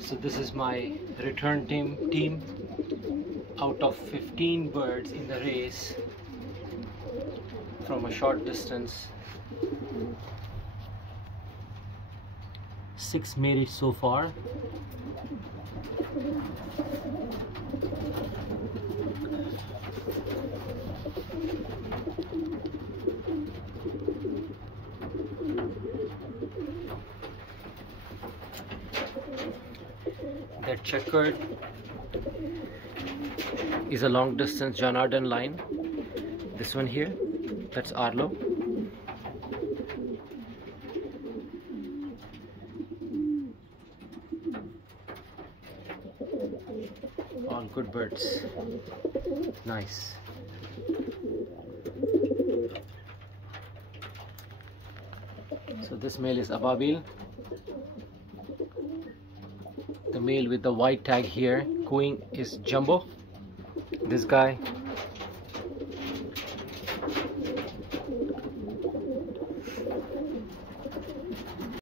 So this is my return team. Out of 15 birds in the race from a short distance, 6 made it so far. That checkered is a long distance John Arden line. This one here, that's Arlo. All good birds. Nice. So this male is Ababil. The male with the white tag here, cooing, is Jumbo. This guy